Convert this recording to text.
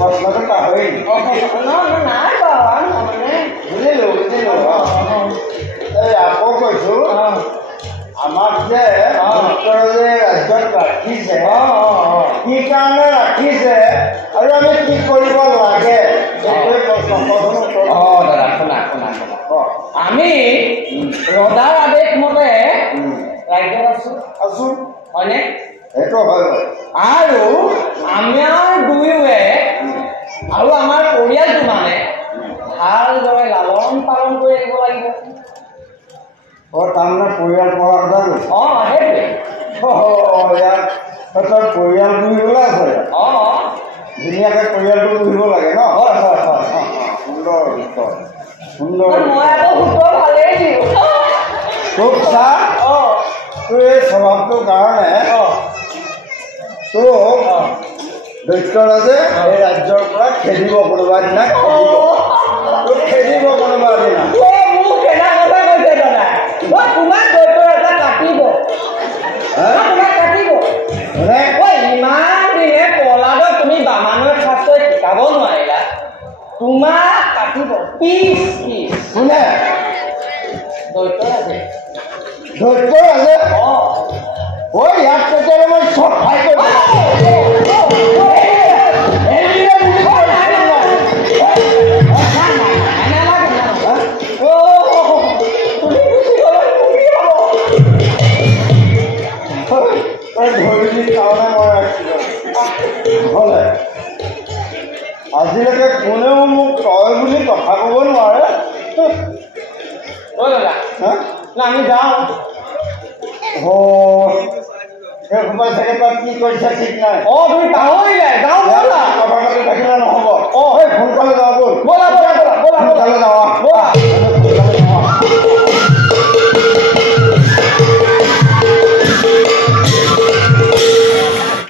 প্ৰশ্নটো পাহৰি নাই বুজিলোঁ এই আকৌ কৈছোঁ আমাক যে ৰাজ্যত ৰাখিছে কি কাৰণে ৰাখিছে আৰু আমি কি কৰিব লাগে দাদা শুনা আমি ৰজাৰ আদেশ মতে ৰাজ্যত আছো হয়নে সেইটো হয় আৰু আমাৰ দুয়োৱে আৰু আমাৰ পৰিয়ালটো মানে ভালদৰে লালন পালন কৰি আহিব লাগিব তাৰমানে পৰিয়াল পঢ়া কথা সেইটোৱে ইয়াত পৰিয়াল বুলিবলৈ আছে ধুনীয়াকৈ পৰিয়ালটো বুজিব লাগে ন সুন্দৰ সুন্দৰ মই আকৌ সুন্দৰ ভালেই দিওঁ তোক চা তোৰ এই স্বভাৱটোৰ কাৰণে তোক দৈত্যৰাজে এই ৰাজ্যৰ পৰা খেদিব কোনোবা দিনা তোক খেদিব কোনোবা দিনা তোমাক দৈত্যৰাজে কাটিব ইমান দিনে প্ৰহ্লাদক তুমি বামানৰ শাস্ত্ৰই শিকাব নোৱাৰিলা তোমাক কাটিব পিছ কোনে দৈত্যৰাজে ইয়াত তেতিয়াহ'লে মই চব খাই আজিলৈকে কোনেও মোক তই বুলি কথা ক'ব নোৱাৰে আমি যাওঁ সেই সময় চাগে তই কি কৰিছা ঠিক নাই তুমি পাহৰিলে যাওঁ